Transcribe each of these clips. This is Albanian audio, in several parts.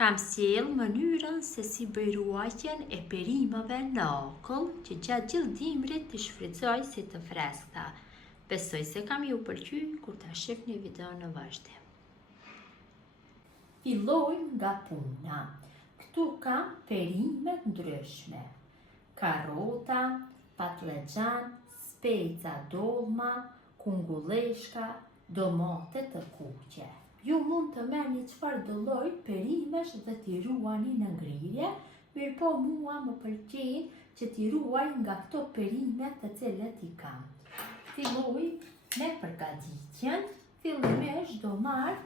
Kam sjell mënyrën se si bëj ruajtjen e perimave në okull që gjatë gjithë dimrit të shfrytëzoj si të freskëta. Besoj se kam ju pëlqyer kur ta shihni videon në vazhdim. Fillojmë nga puna. Këtu kam perime të ndryshme: karrota, patlıcan, speca dolma, kungulleshka, domate të kuqe. Ju mund të merrni çfarëdo lloj perimesh dhe t'i ruani në ngrirje, mirëpo mua më pëlqen që t'i ruaj nga këto perime të cilët i kam. Filloj me përgatitjen. Fillimisht do marr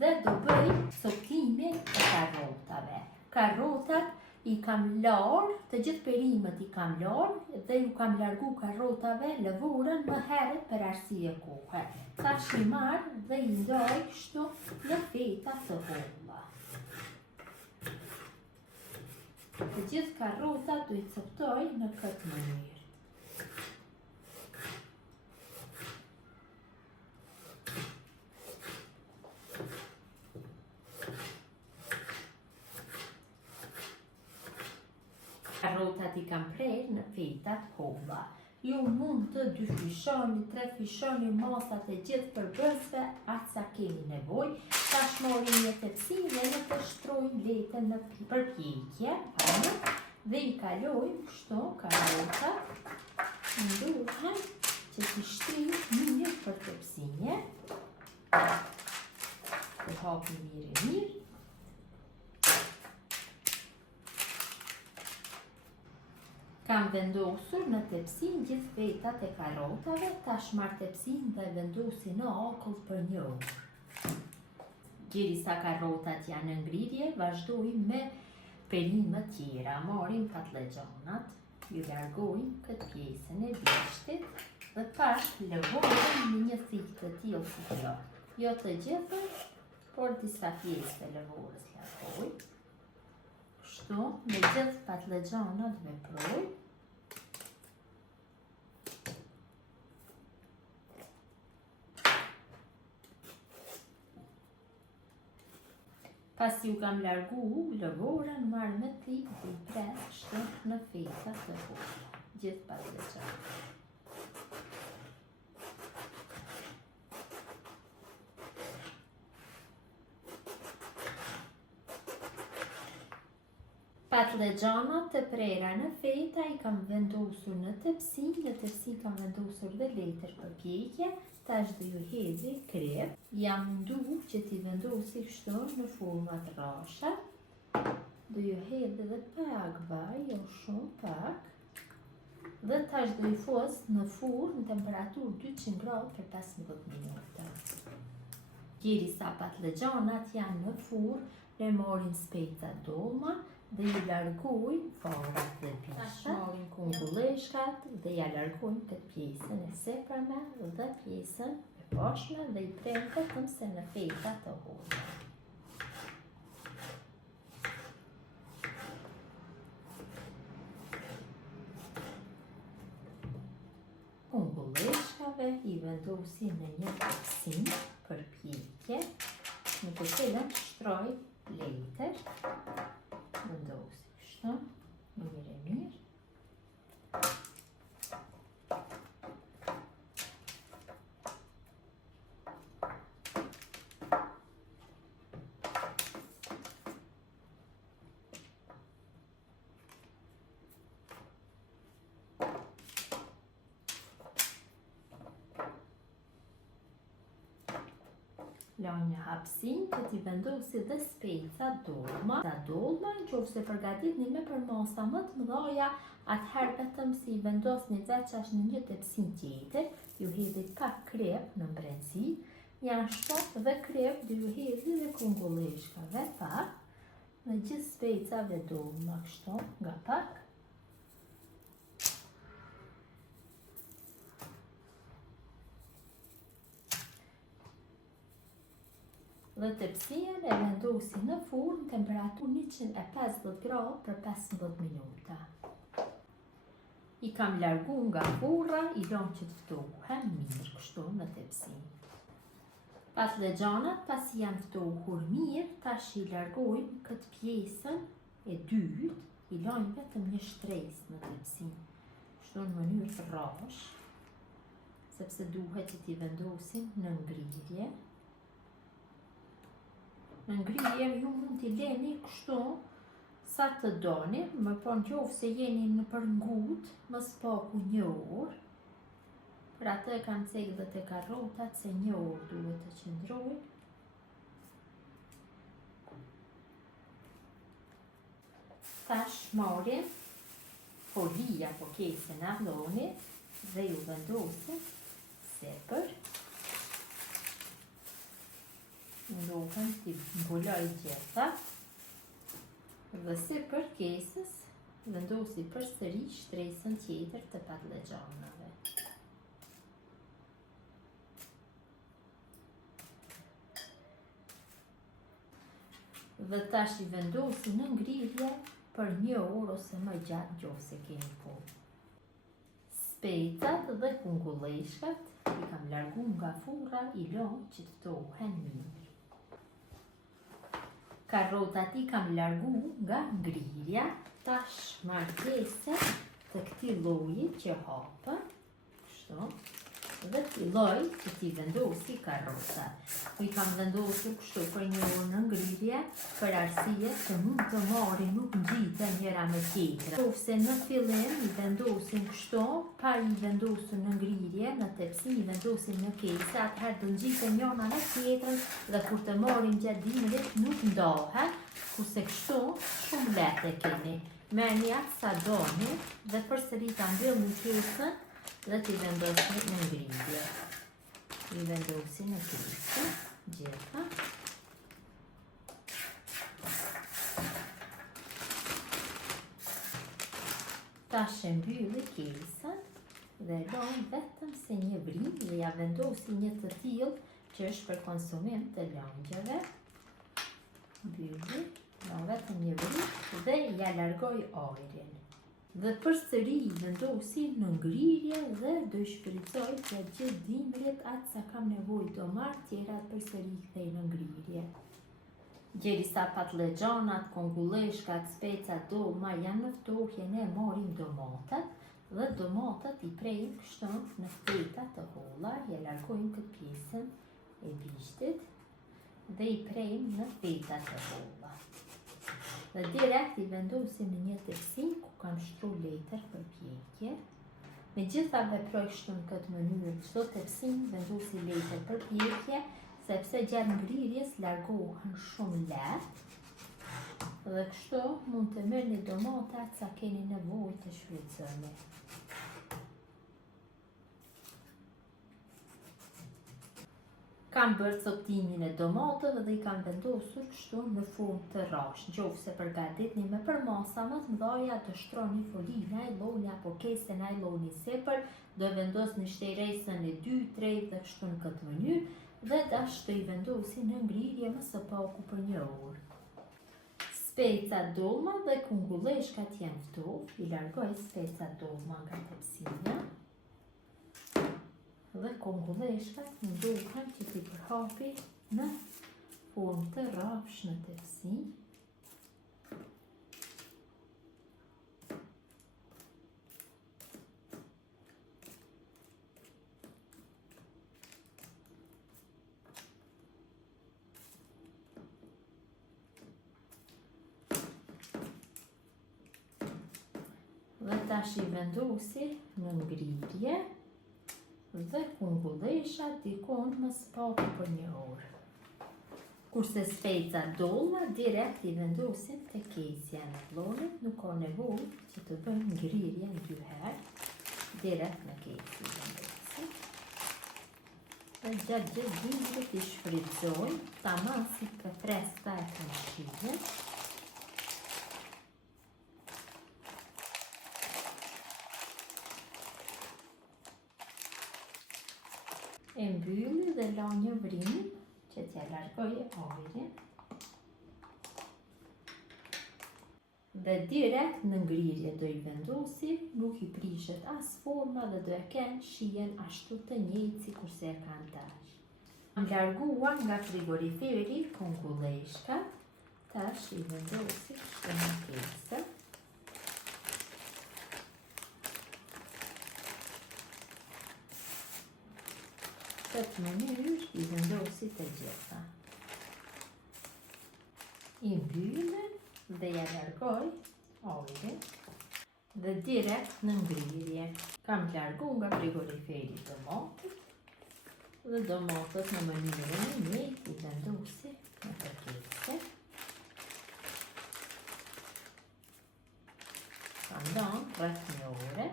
dhe do bëj sotlimin e karrotave. Karrotat i kam larë, të gjithë perimet i kam larë dhe ju kam largu karrotave lëvorën më herët për arsye kohe. Tash i marr dhe i ndaj kështu në feta të holla. Të gjithë karrotat do i coptoj në këtë mënyrë. Karrotat i kam prerë në feta të holla. Ju mund të dyfishoni, trefishoni masat e gjithë përbërësve atë sa keni nevojë. Tash marrim një tepsi dhe në të shtrojmë letën në përpjekje, dhe i kalojmë kështu karrotat. Nduhen që t'i shtrijmë mirë për tepsinje. Të hapim mirë. Kam vendosur në tepsin gjithë fetat e karrotave, tash marr tepsin dhe vendosi në okull për 1 orë. Derisa karrotat janë në ngrirje, vazhdojmë me perimet tjera. Marrim patlıcanat, ju largojmë këtë pjesën e bishtit dhe tash lëvojmë në një thikë të tillë si kjo. Jo të gjithë, por disa pjesë të lëvorës largoj. Kështu, me gjithë patlıcanat veproj. Pas ju kam largu lëvorën, marr me thikë dhe i pres kështu në feta të holla, gjithë patlıcanat. Patlıcanat të prera në feta i kam vendosur në tepsi, në tepsi kam vendosur dhe letër për pjekje. Tash do ju hedhi krep. Jam mundu që t'i vendosi kështu në format rrashe. Do ju hedhi dhe pak vaj, jo shumë pak. Dhe tash do ju fus në furrë në temperaturë 200 gradë për 15 minuta. Derisa patlıcanat janë në furrë, ne marrim speca dolma dhe ju largojmë farat dhe pishat. Marrim kungulleshkat dhe ja largojmë këtë pjesën e seprame dhe pjesën e poshtme dhe i prem vetëm se në feta të holla. Kungulleshkave i vendosim në një tepsi për pjekje, në të cilën shtroj letër. Vendosi kështu, mirë. La një hapësin që t'i vendosi dhe speca dolma. Dolma, nëse përgatitni me përmasa më të mëdha, atëherë vetëm si i vendosni veçash në një tepsi tjetër, ju hedhi pak krep në brendësi, jashtu dhe krep do ju hedhi dhe kungulleshkave pak, në gjithë specave dolma kështu nga pak. Dhe tepsien e vendosi në furrë në temperaturë 150 gradë për 15 minuta. I kam largu nga furra, i lëm që të ftohen mirë kështu në tepsi. Patlıcanat pasi janë ftohur mirë, tash I largojmë këtë pjesën e dytë, I lajmë vetëm një shtresë në tepsi. Kështu në mënyrë të rrash, sepse duhet që t'i vendosim në ngrirje. Në ngrirje ju mund t'i leni kështu sa të doni, më po nëse jeni në përngut, mos paku 1 orë. Për atë e kam cekë dhe të karotat se 1 orë duhet të qëndrojnë. Tash marrim foli apo kesën e avllonit dhe ju vendosim sipër. Ndohen t'i mbuloj gjitha dhe sipër kesës vendosi përsëri shtresën tjetër të patlıcanave. Dhe tash I vendosi në ngrirje për 1 orë ose më gjatë nëse keni kohë. Specat dhe kungulleshkat I kam largu nga furra I lëm që të ftohen mirë. Karrotat I kam largu nga ngrirja, tash marrëdhëse të këtij lloji që hapën, kështu, dhe filloj që t'i vendosi karrotat. I kam vendosur kështu për 1 orë në ngrirje, për arsye që mund të marrin nuk ngjiten njëra me tjetrën. Nëse në fillim I vendosin kështu, pa I vendosur në ngrirje, në tepsi I vendosin në kese, atëherë do ngjiten njëra me tjetrën dhe kur të marrin gjatë dimrit nuk ndahen, kurse kështu shumë lehtë e keni. Merrni atë sa doni dhe përsëri ta mbyllni kesën dhe t'i vendosni në ngrirje. I vendosi në kese, gjitha. Tash e mbylli kesën dhe lajm vetëm se një vrim dhe ja vendosi një të tillë që është për konsumim të langjeve. Mbylli, lajm vetëm një vrim dhe ja largoj ajrin. Dhe përsëri I vendosi në ngrirje dhe do I shfrytëzoj gjatë gjithë dimrit atë sa kam nevojë do marr, tjerat përsëri kthej në ngrirje. Derisa patlıcanat, kungulleshkat, specat, dolma janë në ftohjen e marrim domatat dhe domatat I prejmë kështu në feta të holla, ja largojmë këtë pjesën e bishtit dhe I prejmë në feta të holla. Dhe direkt I vendosim në një tepsi ku kam shtru letër për pjekje. Megjithatë veproj kështu në këtë mënyrë, çdo tepsi vendosi letër për pjekje, sepse gjatë ngrirjes largohen shumë lehtë dhe kështu mund të merrni domatat sa keni nevojë të shfrytëzoni. Kam bërë coptimin e domatëve dhe I kam vendosur kështu në formë të rrashtë. Nëse përgatitni me përmasa më të mëdha, do shtroni folin najloni apo kesën najloni sipër, do vendosni shtresën e 2-3 dhe kështu në këtë mënyrë dhe tash do I vendosi në ngrirje më së paku për 1 orë. Specat, dolma dhe kungulleshkat janë ftohtë, I largoj specat dolma nga tepsia. Dhe kungulleshkat ndohen që t'i përhapi në formë të rrafsh në tepsi. Dhe tash I vendosi në ngrirje dhe kungulleshat dikon më së paku për 1 orë. Kurse specat, dolma direkt I vendosim te kesja në avllonit, nuk ka nevojë që të bëjmë ngrirjen 2 herë, direkt në kesë I vendosim. Dhe gjatë gjithë dimrit I shfrytëzoj, tamam si të freskëta e kamshirën. E mbylli dhe la një vrim që t'ja largoj ajrin. Dhe direkt në ngrirje do I vendosi, nuk I prishet as forma dhe do e kenë shijen ashtu të njëjtë sikur se e kanë tash. Kam larguar nga frigoriferi kungulleshkat, tash I vendosi kështu në kese. Këtë mënyrë I vendosi të gjitha. I mbyllë dhe ja largoj oljen dhe direkt në ngrirje. Kam largu nga frigoriferi domatet dhe domatet në mënyrën e një I vendosi në kese. Ka ndonë rreth një ore.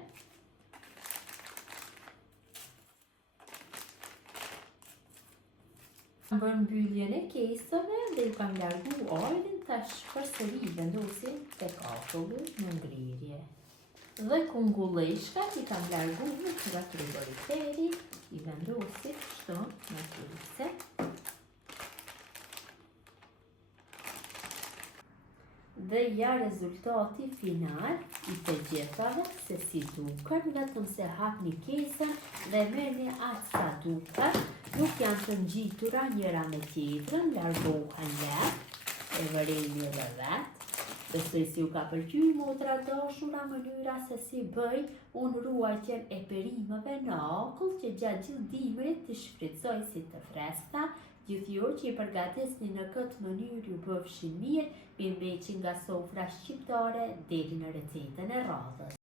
Kam bërë mbylljen e kesave dhe ju kam largu oljen, tash përsëri vendosi tek akulli në ngrirje. Dhe kungulleshkat I kam largu nga frigoriferi, I vendosi kështu në kese. Dhe ja rezultati final I të gjithave se si duken, vetëm se hapni kesën dhe merrni atë sa duket, nuk janë të ngjitura njëra me tjetrën, largohen lehtë, e vërejni edhe vetë. Besoj si ju ka pëlqyer motra dashura mënyra se si bëj unë ruajtjen e perimeve në akull që gjatë gjithë dimrit t'i shfrytëzoj si të freskëta. Gjithë jo që I përgatesni në këtë mënyrë ju bëfshin mirë, mirëmbëjtje nga sofra shqiptare deri në recetën e radhës.